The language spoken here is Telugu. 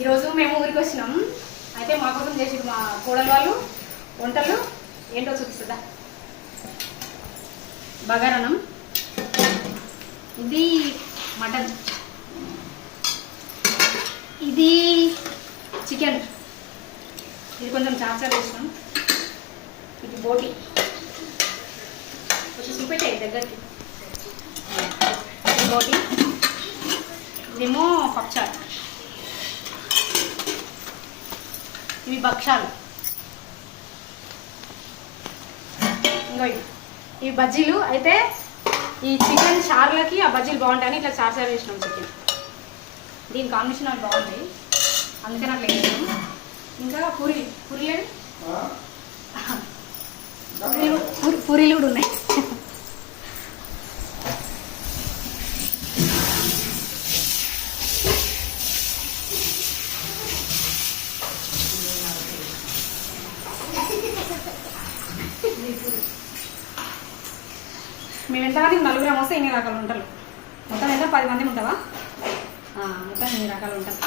ఈరోజు మేము ఊరికి వచ్చినాం. అయితే మా కోసం చేసి మా కోడలు వాళ్ళు వంటలు ఏంటో చూపిస్తుందా. బగారన్నం, ఇది మటన్, ఇది చికెన్, ఇది కొంచెం చార్చారు వేసినాం, ఇది బోటి కొంచెం చూపెట్టాయి దగ్గరికి, ఇది బోటి, ఇదేమో పప్చారు, ఇవి భక్షాలు, ఇంకో ఇవి బజ్జీలు. అయితే ఈ చికెన్ చార్లకి ఆ బజ్జీలు బాగుంటాయని ఇట్లా చార్ వేసినాం చికెన్. దీని కాంబినేషన్ నాకు బాగుంటాయి, అందుకని అట్లా వేసినాం. ఇంకా పూరీలు పూరీలు కూడా ఉన్నాయి. మేము ఎంతమంది నలుగురం వస్తే ఇన్ని రకాలు ఉంటారు. మొత్తం ఎంత 10 మంది ఉంటావా? మొత్తం ఇన్ని రకాలు ఉంటారు.